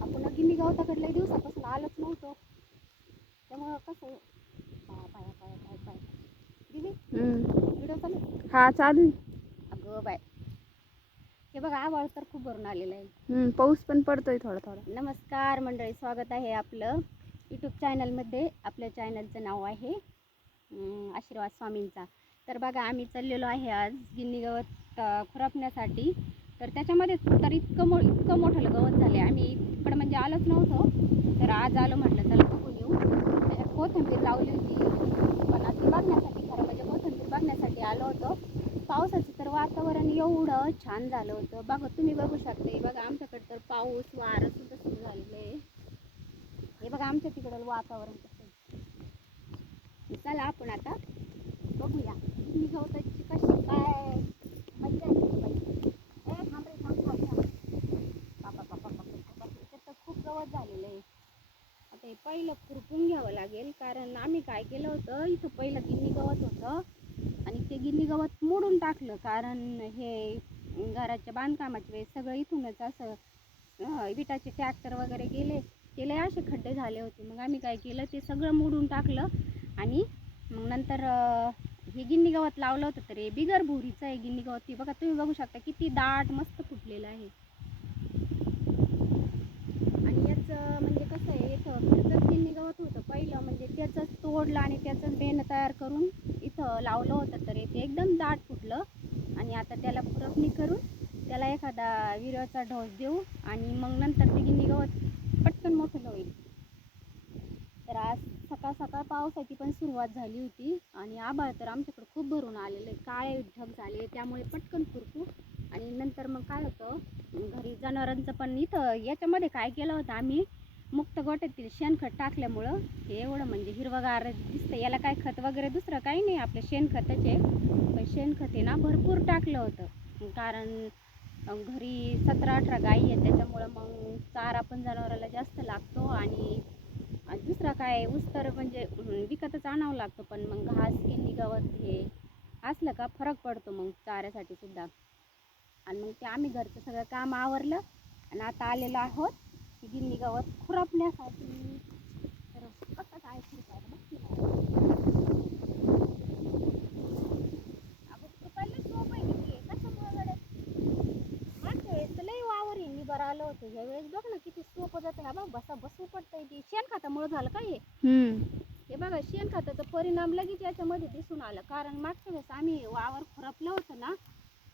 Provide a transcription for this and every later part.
आपण गिन्नी गावताकडल्या दिवसापासून आलोच नव्हतो. त्यामुळं कसं पाया पाया पाया पाय पाय. दिदी हम्म. व्हिडिओ चालू? हा चालू. अगं बाय हे बघा आवाळ तर खूप भरून आलेलं आहे. पाऊस पण पडतोय थोडा थोडा. नमस्कार मंडळी स्वागत आहे आपलं यूट्यूब चॅनलमध्ये आपल्या चॅनलचं नाव आहे आशीर्वाद स्वामींचा. तर बघा आम्ही चाललेलो आहे आज गिन्नी गवत खुरपण्यासाठी. तर त्याच्यामध्ये तर इतकं मो इतकं मोठं गवत झाले आम्ही इकडं म्हणजे आलोच नव्हतो. तर आज आलो म्हटलं चला बघून येऊ. त्याच्यात कोथंबीर लावली होती. पण ती बघण्यासाठी खरं म्हणजे कोथंबीर बघण्यासाठी आलो होतो. पावसाचं तर वातावरण एवढं छान झालं होतं. बघा तुम्ही बघू शकता. बघा आमच्याकडे तर पाऊस वारं सुद्धा सुरू झालेलं आहे. हे बघा आमच्या तिकडं वातावरण कसं चला आपण आता बघूया. मी गवताची कशी काय मजा येते बाई ए थांब रे थांब थांब थांब. बापा बापा बापा इथे तर खूप गवत झालेलं आहे. आता हे पहिलं खुरपून घ्यावं लागेल कारण आम्ही काय केलं होतं इथं पहिलं गिन्नी गवत होतं. आणि ते गिन्नी गवत मोडून टाकलं कारण हे घराच्या बांधकामाच्या वेळेस सगळं इथूनच असं विटाचे ट्रॅक्टर वगैरे गेले ते असे खड्डे झाले होते. मग आम्ही काय केलं ते सगळं मोडून टाकलं. आणि मग नंतर हे गिन्नी गवत लावलं होतं तर हे बिगर भुरीचं आहे गिन्नी गवत. ते बघा तुम्ही बघू शकता किती दाट मस्त फुटलेलं आहे. आणि याचं म्हणजे कसं आहे इथं फिरतच गिन्नी गवत होतं पहिलं. म्हणजे त्याचंच तोडलं आणि त्याचंच बेन तयार करून इथं लावलं होतं तर ते एकदम दाट फुटलं. आणि आता त्याला पुरपणी करून त्याला एखादा विरवाचा ढोस देऊ आणि मग नंतर ते गिन्नी गवत पटकन मोठं होईल. तर आज सकाळ सकाळ पावसाची पण सुरुवात झाली होती आणि आभाळ तर आमच्याकडे खूप भरून आलेलं आहे काळे ढग झाले त्यामुळे पटकन खुरपू. आणि नंतर मग काय होतं घरी जनावरांचं पण इथं याच्यामध्ये काय केलं होतं आम्ही मुक्त गोट्यातील शेणखत टाकल्यामुळं हे एवढं म्हणजे हिरवगार दिसतं याला काय खत वगैरे दुसरं काही नाही आपलं शेणखताचे पण शेणखत हे ना भरपूर टाकलं होतं. कारण घरी सतरा अठरा गाई आहेत. त्याच्यामुळं मग चारा पण जनावराला जास्त लागतो आणि दुसरा काय ऊस तर म्हणजे विकतच आणावं लागतं पण मग घास किल्ली गवत हे असलं का फरक पडतो मग चाऱ्यासाठी सुद्धा. आणि मग ते आम्ही घरचं सगळं काम आवरलं आणि आता आलेलो आहोत की गिन्नी गवत खुरपण्यासाठी. तर कसं काय खुरपायला बघ की नाही. अगं खुरपायला सोपं आहे किती आहे कशामुळे गड्या मागच्या वेळेस तर लई वावर आहे बरं आलं होतं ह्या वेळेस बघ ना किती बघ बसा बसू पडतंय ती. शेणखतामुळे झालं काय हे? हम्म. हे बघा शेणखताचा परिणाम लगेच याच्यामध्ये दिसून आला. कारण मागच्या वेळेस आम्ही वावर खुरपलं होतं ना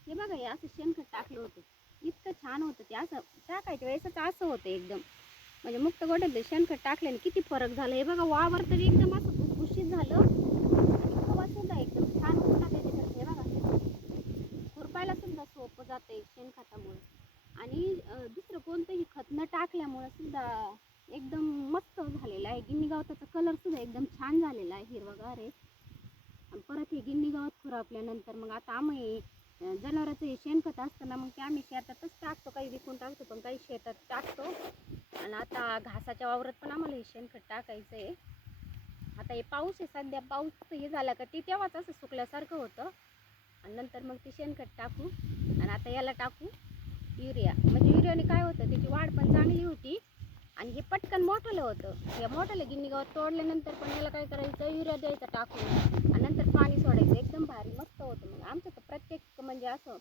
हे बघा हे असं शेणखत टाकलं होतं. इतकं छान होतं ते. असं टाकायच्या वेळेसच असं होतं एकदम. म्हणजे मुक्त गोट्यातलं शेणखत टाकल्याने किती फरक झाला. हे बघा वावर तर एकदम असं भुसभुशीत झालं आणि गवत सुद्धा एकदम छान होता त्याच्याकडे हे बघा खुरपायला सुद्धा सोपं जाते शेणखतामुळे आणि अं, दुसरं कोणतंही खत न टाकल्यामुळं सुद्धा एकदम मस्त झालेलं आहे. गिन्नी गवताचा कलर सुद्धा एकदम छान झालेला आहे हिरवगार आहे. आणि परत हे गिन्नी गवत खुरपल्यानंतर मग आता आम्ही जनावराचं हे शेणखत असताना मग ते आम्ही शेतातच टाकतो. काही विकून टाकतो पण काही शेतात टाकतो. आणि आता घासाच्या वावरात पण आम्हाला हे शेणखत टाकायचं आहे. आता हे पाऊस आहे सध्या पाऊस हे झाला का ते तेव्हाच असं सुकल्यासारखं होतं. आणि नंतर मग ते शेणखत टाकू. आणि आता याला टाकू. युरिया. म्हणजे युरियाने काय होतं त्याची वाढ पण चांगली होती आणि हे पटकन मोठलं होतं. हे मोठलं गिन्नी गवत तोडल्यानंतर पण याला काय करायचं युरिया द्यायचा टाकून आणि नंतर पाणी सोडायचं. एकदम भारी मस्त होतं मग. आमचं तर प्रत्येक म्हणजे असं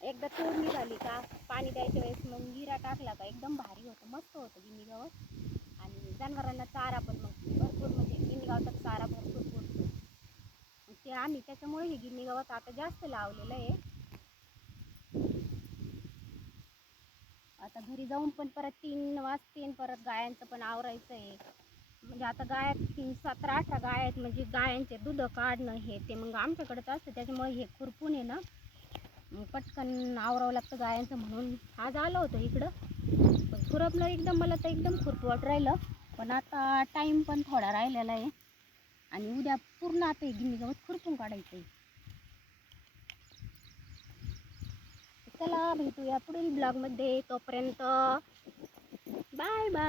एकदा तोडणी झाली का पाणी द्यायच्या वेळेस मग जिरा टाकला का एकदम भारी होतं. मस्त होतं गिन्नी गवत आणि जनावरांना चारा पण मग भरपूर म्हणजे गिन्नी गवतात चारा भरपूर पुरतो. ते आम्ही त्याच्यामुळे हे गिन्नी गवत आता जास्त लावलेलं आहे. आता घरी जाऊन पण परत तीन वाजतीन परत गायांचं पण आवरायचं आहे म्हणजे आता गाया तीन सतरा अठरा गाय आहेत म्हणजे गायांचे दूध काढणं हे ते मग आमच्याकडेच असतं त्याच्यामुळे हे खुरपून आहे ना मग पटकन आवरावं लागतं गायांचं म्हणून. आज आलं होतं इकडं पण खुरपलं एकदम मला तर एकदम खुरपवट राहिलं. पण आता टाईम पण थोडा राहिलेला आहे. आणि उद्या पूर्ण आता हे गिनी गवत खुरपून काढायचं आहे चला भेटूया पुढील ब्लॉगमध्ये. तोपर्यंत बाय बाय